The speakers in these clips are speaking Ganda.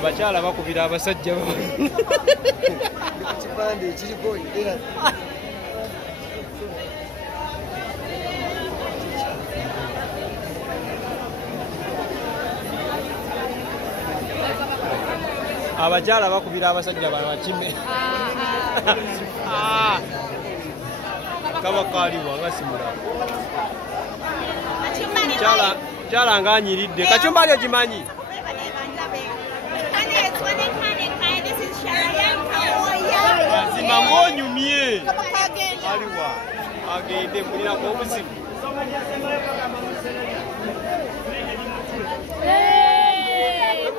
abakyala bakubira abasajja kipande ekiriko era abakyala bakubira abasajja bano bakime kaba kaliwa nga simula kyala nga anyiridde kacumbali ogimanyi azima ng'onyumye aliwa agende mulirako obuzibu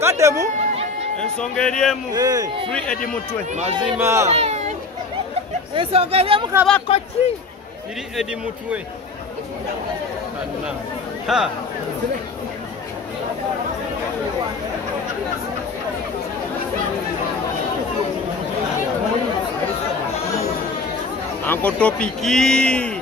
kaddemu ensonga eriemu free edi mutwe mazima ensonga eriemu kabako ki iri edi mutwe anna ha Uncle Topiki.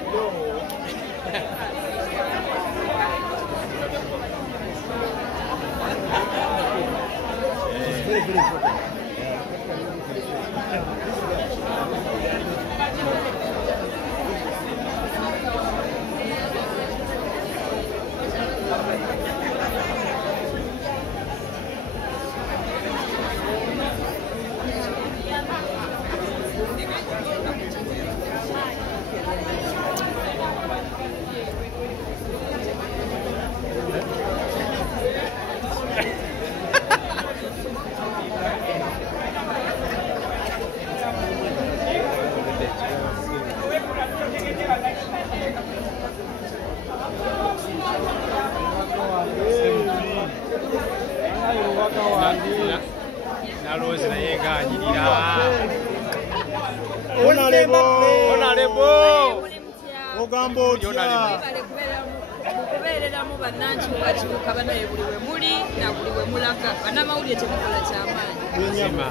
Kubeereramu bannankibuga kibuka banaye buli we muli na buli we mulaga bannamawulire temukola kyamaanyi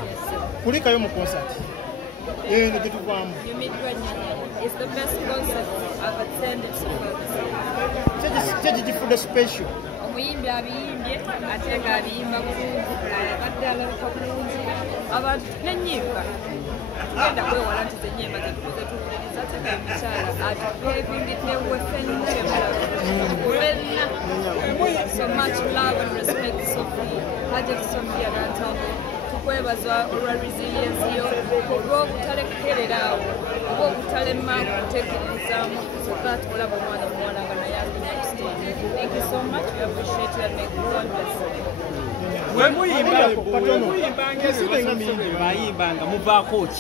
kulikayo mu concert eno tetuvaamu yumiddwa nnyo is the best concert I've attended so far. Kyeki kifudde special omuyimbi abiyimbye ate nga abiyimba bulungi abadde alaluka bulungi abantu n'ennyimba tugenda kwewala nti zenyimba zetukuze tuwuliriza ate nga omukyala atupevingiddewe ffenna fenna so much love and respect Sophie Hajjati Sophia Nantabo tukwebaza olwa resilience yo olw'obutalekereraawo olw'obutalema kutekerezaamu kyokka tukulaba omwana omuwala nga naye alina extend. Thank you so much. We appreciate you and may God bless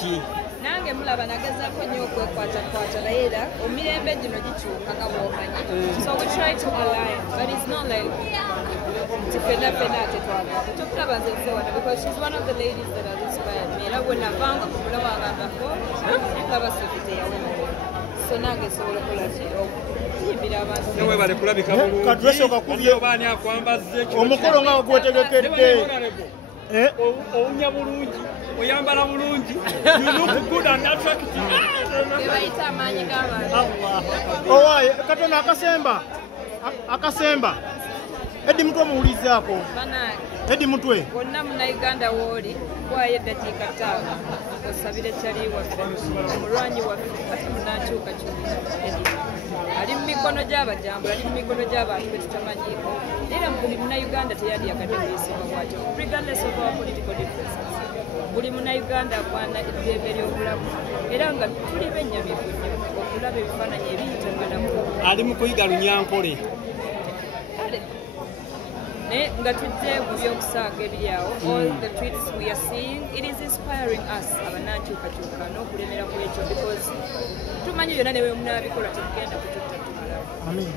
you. Nange mulaba nagezaako nnyo okwekwatakwata naye era emirembe gino gikyuka nga bw'omanyi. So we try to align, but it's not like nti ffenna ate twagamba. Tokulaba nze nze wano because she's one of the ladies that has inspired me. Era bwe navanga ku mulaba agambako laba Sophie teyawona. So nange nsobola okukola ki okuyimbira abantu. Newe bale kulabika bulungi. Kadwesoka kubye obaani akwambazze omukolo nga gwetegekedde. Ounya bulungi oyambala bulungi you look good and attractive. Bebayita amaanyi g'abantu. Owaaye Katonda akasemba Eddi Mutwe muwulizaako Eddi Mutwe bonna munnayuganda wooli waayo eddakiika 5 osabire kyali waffe omulwanyi waffe ate munnakyukakyuka ali mu mikono gy'abajambula ali mu mikono gy'abantu be tutamanyiiko era buli munnayuganda teyandyagadde kuyisibwa bwatyo regardless of our political differences buli munnayuganda akwana eddembe ly'obulamu era nga tuli bennyamivu nnyo okulaba ebifaananyi ebiyitanganamu ali mu kuyiga Lunyankole nga tujje mu by'okusaaga ebiryawo all the tweets we are seeing it is inspiring us abanankyukakyuka n'okulemera ku ekyo because tumanyi byonna ne bwe munaabikola tetugenda kututta tumala. Amen.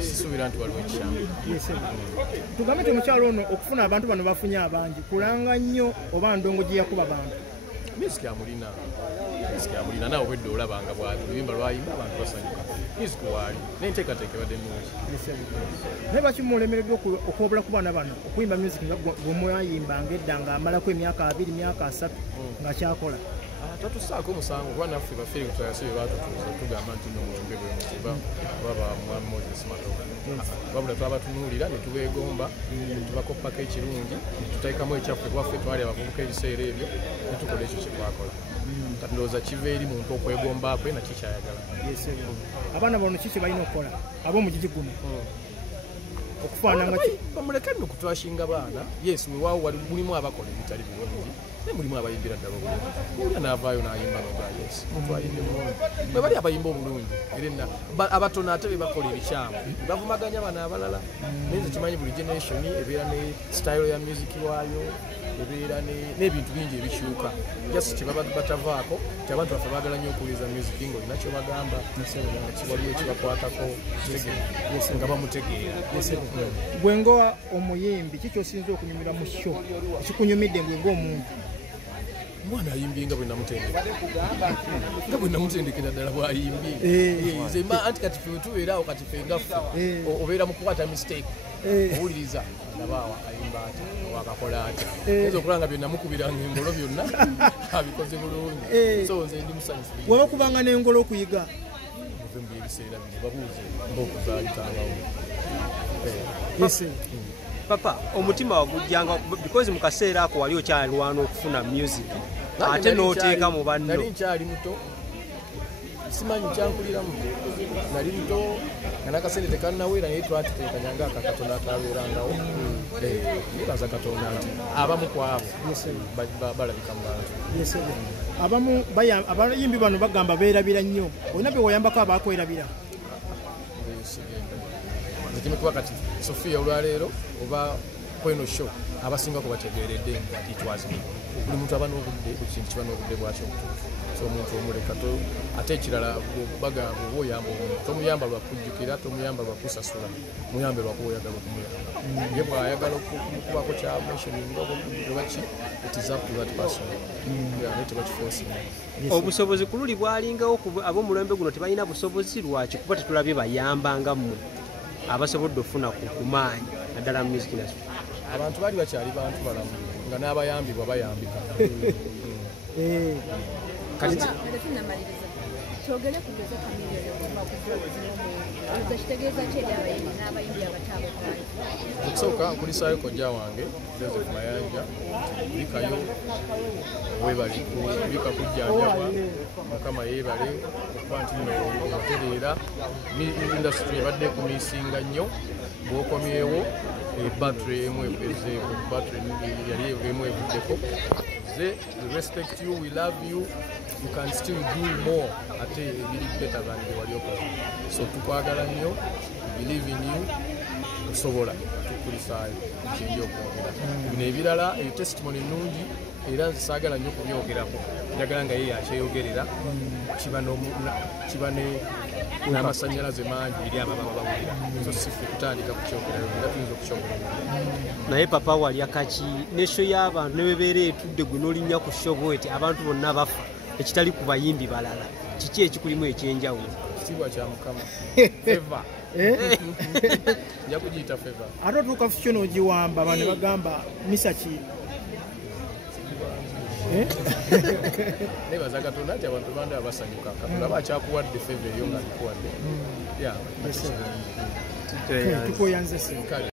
Sisuubira nti waliwo ekishambo. Tugambe nti omukyalo ono okufuna abantu bano bafunye abangi kulanga nnyo oba ndongo gye yakuba bantu. Minisiki amulina naawe obwedde olabanga bw'aluyimba lwayimba abantu basanyuka. music wali nenteekateeka badde nnungi. naye lwaki mulemereddwa okwobula ku baana bano okuyimba music nga bwemwayimbanga edda ng'amalako emyaka 2 myaka 3 ng'akyakola? Tatusaako musango kuba naffe baffe kutayase bye baatutuuza tugamba nti n'omutumbe bwe mukiba baba mwami Moses Matoka wabula twaba tunuulira ne tubeegomba ne tubakoppako ekirungi ne tuteekamu ekyaffe kuwaffe twali abavubuka ebiseera ebyo ne tukola ekyo kye twakola. Kati ndowooza kiva eri muntu okwegomba kwe nakyo kyayagala. abaana bano kiki balina okukola ab'omugigi guno okufaananga bamuleke nno kutwashinga baana yes wewaawo wali mulimu abakola ebitali birungi naye mulimu abayimbira ddala obulungi olya n'avaayo n'ayimba noga yes mutwayimbe bulungi bwe bali abayimba obulungi era abatono ate be bakola ebikyamu bavumaganya bana abalala naye nze kimanyi buli generation ebeera ne style ya music waayo ebeera n'ebintu bingi ebikyuka just kye baba batavaako ti abantu baffe baagala nnyo okuwuliza music ng'olina kyo bagamba kiwaliwo ekibakwatako nga bamutegeera. gwe nga omuyimbi kiki osinza okunyumira mu sho ekikunyumidde gwe ng'omuntu? Omwana ayimbye nga bwe namutendekera ddala bw'ayimbye nze anti kati fe tubeeraawo kati fe nga ffe obeera mu kukwata mistake owuliriza ndabaawa ayimba ati wakakola ati ayinza okulaba nga bye namukubiranga engolo byonna abikoze bulungi so nze ndi musanyufu. waba kubanga n'engolo okuyiga muve mu byebiseera bino babuuze mbaokuzaalitangawo. Papa omutima wagujjanga because mu kaseera ako wali okyalwana okufuna music ate n'oteeka mu banno. Nali nkyali muto simanyi kyankuliramu nali muto nga n'akaseera tekannawera naye twatuteekanyanga akakatono akabeerangawo nebaza Katonda nti abamu ku abo balabika mu bantu. abamu abayimbi bano bagamba beerabira nnyo olina bye wayambako abakwerabira? Kimekuwa kati Sofia olwaleero oba kweno show abasinga ko bategeeredde nti twazi buli muntu aba n'obudde ekintu kiba n'obudde bwakyo obutuufu so omuntu omuleka ate ekirala bagamba oba oyamba omuntu tomuyamba lwa kujjukira tomuyamba lwa kusasula muyambe lwa kuba oyagala okumuyamba ye bw'ayagala okukubako kyamushoninga obaki etizapu that person naye tebakifosinga. Obusobozi ku luli bwalingawo ab'omulembe guno tebalina busobozi lwaki kuba tetulabye bayambanga mmwe abasobodde okufuna ku maanyi naddala mu music industry? Abantu bali bakyali bantu balamu nga n'abayambibwa bayambika. kati tunamaliriza kyogere kugeza kamiliyoni kitegeeza ki eri abayimbi n'abayimbi abatabo kumanyi? Okusooka nkulisaayo kojja wange Joseph Mayanja kulikayo webali kulika kujjanjabwa mukama yeebale okuba nti otereera industry ebadde ekumiisinga nnyo bw'okomyewo battery emu ezeeko battery yali emu evuddeko ze we respect you we love you you can still do more ate ebiri better than the wali okola so tukwagala nnyo believe in you osobola tukulisaayo ekindi okwogera bino ebirala testimony nnungi era nze saagala nnyo kubyogerako njagala nga ye yakyeyogerera kiba n'amasannyalaze mangi eri ababawulira so siffe kutandika kukyogerayo era tuyinza okukyogera. Naye papa walya kaki nesho y'abantu ne bebeera etudde gwe n'olinnya ku sho bweti abantu bonna bafa ekitali ku bayimbi balala kiki ekikulimu ekyenjawulo? Kitiibwa kya Mukama feva nja kugiyita feva. ate otuuka fukyo n'ogiwamba bane bagamba misa ki? Nebaza Katonda nti abantu bandi abasanyuka Katonda bakyakuwadde feva eyo nga likuwadde. Tukoyanze se